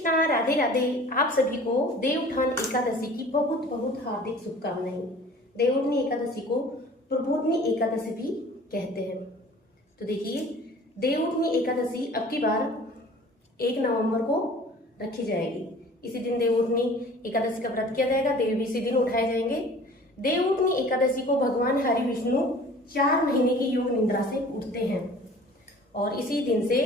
कृष्णा, राधे राधे। आप सभी को देवउठान एकादशी की बहुत बहुत हार्दिक शुभकामनाएं। देवउठनी एकादशी को प्रबोधनी एकादशी भी कहते हैं। तो देखिए, देवउठनी एकादशी अब की बार 1 नवंबर को रखी जाएगी। इसी दिन देवउठनी एकादशी का व्रत किया जाएगा। देव भी इसी दिन उठाए जाएंगे। देवउठनी एकादशी को भगवान हरि विष्णु 4 महीने की योग निद्रा से उठते हैं और इसी दिन से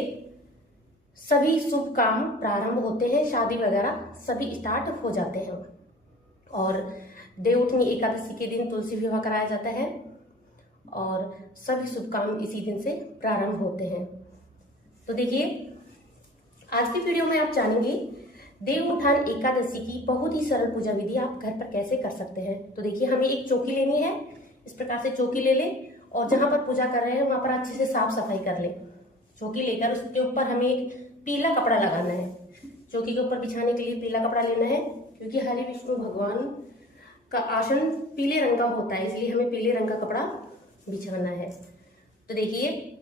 सभी शुभ काम प्रारंभ होते हैं। शादी वगैरह सभी स्टार्ट हो जाते हैं और देवउठनी एकादशी के दिन तुलसी विवाह कराया जाता है और सभी शुभ काम इसी दिन से प्रारंभ होते हैं। तो देखिए, आज की वीडियो में आप जानेंगे देवउठान एकादशी की बहुत ही सरल पूजा विधि आप घर पर कैसे कर सकते हैं। तो देखिए, हमें एक चौकी लेनी है। इस प्रकार से चौकी ले लें और जहां पर पूजा कर रहे हैं वहां पर अच्छे से साफ सफाई कर लें। चौकी लेकर उसके ऊपर हमें एक पीला कपड़ा लगाना है। चौकी के ऊपर बिछाने के लिए पीला कपड़ा लेना है, क्योंकि हरि विष्णु भगवान का आसन पीले रंग का होता है, इसलिए हमें पीले रंग का कपड़ा बिछाना है। तो देखिए,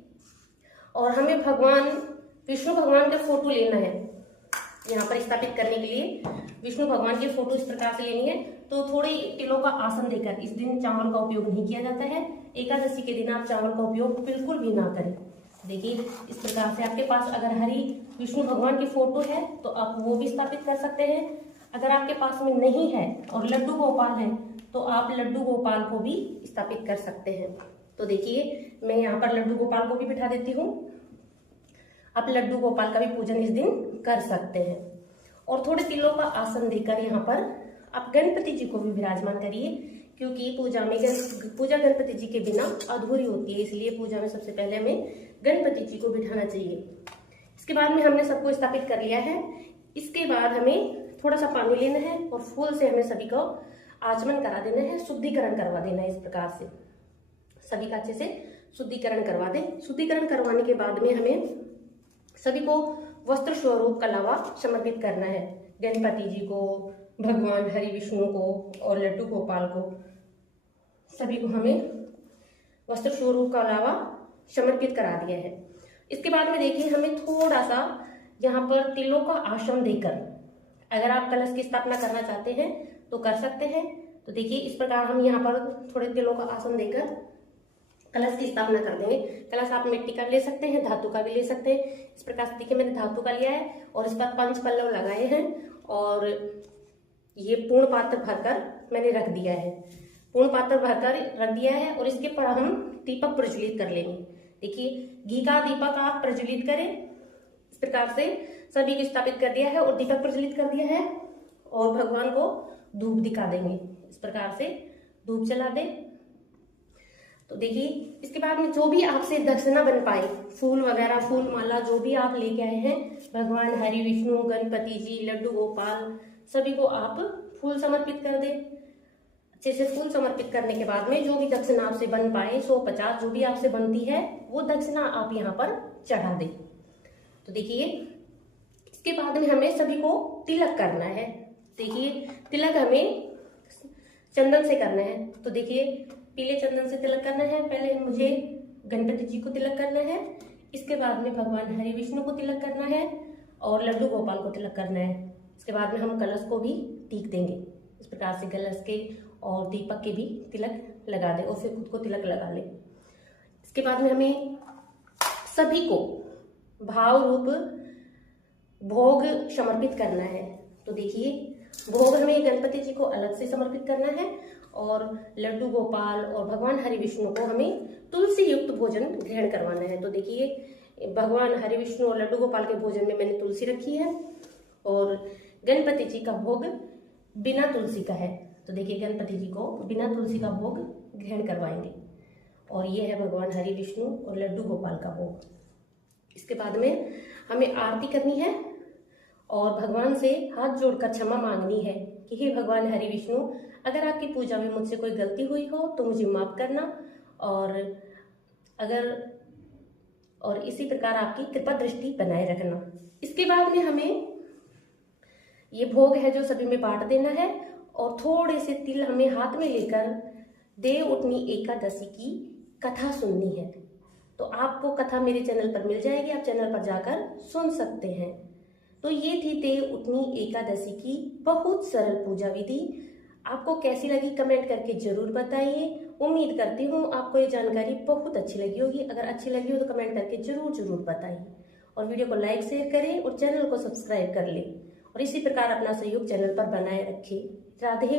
और हमें भगवान विष्णु भगवान का फोटो लेना है। यहाँ पर स्थापित करने के लिए विष्णु भगवान की फोटो इस प्रकार से लेनी है। तो थोड़ी तिलों का आसन देकर, इस दिन चावल का उपयोग नहीं किया जाता है। एकादशी के दिन आप चावल का उपयोग बिल्कुल भी ना करें। देखिए, इस प्रकार से आपके पास अगर हरि विष्णु भगवान की फोटो है तो आप वो भी स्थापित कर सकते हैं। अगर आपके पास में नहीं है और लड्डू गोपाल है तो आप लड्डू गोपाल को भी स्थापित कर सकते हैं। तो देखिए, मैं यहाँ पर लड्डू गोपाल को भी बिठा देती हूँ। आप लड्डू गोपाल का भी पूजन इस दिन कर सकते हैं। और थोड़े तिलों का आसन देकर यहाँ पर आप गणपति जी को भी विराजमान करिए, क्योंकि पूजा गणपति जी के बिना अधूरी होती है। इसलिए पूजा में सबसे पहले हमें गणपति जी को बिठाना चाहिए। इसके बाद में हमने सबको स्थापित कर लिया है। इसके बाद हमें थोड़ा सा पानी लेना है और फूल से हमें सभी को आचमन करा देना है, शुद्धिकरण करवा देना है। इस प्रकार से सभी का अच्छे से शुद्धिकरण करवा दें। शुद्धिकरण करवाने के बाद में हमें सभी को वस्त्र स्वरूप का लावा समर्पित करना है। गणपति जी को, भगवान हरि विष्णु को और लड्डू गोपाल को, सभी को हमें वस्त्र स्वरूप का लावा समर्पित करा दिया है। इसके बाद में देखिए, हमें थोड़ा सा यहाँ पर तिलों का आसन देकर, अगर आप कलश की स्थापना करना चाहते हैं तो कर सकते हैं। तो देखिए, इस प्रकार हम यहाँ पर थोड़े तिलों का आसन देकर कलश की स्थापना कर देंगे। कलश आप मिट्टी का भी ले सकते हैं, धातु का भी ले सकते हैं। इस प्रकार से देखिए, मैंने धातु का लिया है और इस पर 5 पल्लव लगाए हैं और ये पूर्ण पात्र भरकर मैंने रख दिया है। पूर्ण पात्र भरकर रख दिया है और इसके पर हम दीपक प्रज्वलित कर लेंगे। देखिए, घी का दीपक आप प्रज्वलित करें। इस प्रकार से सभी को स्थापित कर दिया है और दीपक प्रज्वलित कर दिया है और भगवान को धूप दिखा देंगे। इस प्रकार से धूप जला दें। तो देखिए, इसके बाद में जो भी आपसे दक्षिणा बन पाए, फूल वगैरह, फूल माला जो भी आप लेके आए हैं, भगवान हरि विष्णु, गणपति जी, लड्डू गोपाल, सभी को आप फूल समर्पित कर दें। अच्छे से फूल समर्पित करने के बाद में जो भी दक्षिणा आपसे बन पाए, 150 जो भी आपसे बनती है, वो दक्षिणा आप यहाँ पर चढ़ा दें। तो देखिए, इसके बाद में हमें सभी को तिलक करना है। देखिए, तिलक हमें चंदन से करना है। तो देखिए, पीले चंदन से तिलक करना है। पहले मुझे गणपति जी को तिलक करना है, इसके बाद में भगवान हरि विष्णु को तिलक करना है और लड्डू गोपाल को तिलक करना है। इसके बाद में हम कलश को भी टीक देंगे। इस प्रकार से कलश के और दीपक के भी तिलक लगा दें और फिर खुद को तिलक लगा लें। इसके बाद में हमें सभी को भाव रूप भोग समर्पित करना है। तो देखिए, भोग हमें गणपति जी को अलग से समर्पित करना है और लड्डू गोपाल और भगवान हरि विष्णु को हमें तुलसी युक्त भोजन ग्रहण करवाना है। तो देखिए, भगवान हरि विष्णु और लड्डू गोपाल के भोजन में मैंने तुलसी रखी है और गणपति जी का भोग बिना तुलसी का है। तो देखिए, गणपति जी को बिना तुलसी का भोग ग्रहण करवाएंगे और ये है भगवान हरि विष्णु और लड्डू गोपाल का भोग। इसके बाद में हमें आरती करनी है और भगवान से हाथ जोड़कर क्षमा मांगनी है कि हे भगवान हरि विष्णु, अगर आपकी पूजा में मुझसे कोई गलती हुई हो तो मुझे माफ करना और इसी प्रकार आपकी कृपा दृष्टि बनाए रखना। इसके बाद में हमें ये भोग है जो सभी में बांट देना है और थोड़े से तिल हमें हाथ में लेकर देवउठनी एकादशी की कथा सुननी है। तो आपको कथा मेरे चैनल पर मिल जाएगी, आप चैनल पर जाकर सुन सकते हैं। तो ये थी देव उठनी एकादशी की बहुत सरल पूजा विधि। आपको कैसी लगी कमेंट करके जरूर बताइए। उम्मीद करती हूँ आपको ये जानकारी बहुत अच्छी लगी होगी। अगर अच्छी लगी हो तो कमेंट करके जरूर बताइए और वीडियो को लाइक शेयर करें और चैनल को सब्सक्राइब कर लें और इसी प्रकार अपना सहयोग चैनल पर बनाए रखें। राधे।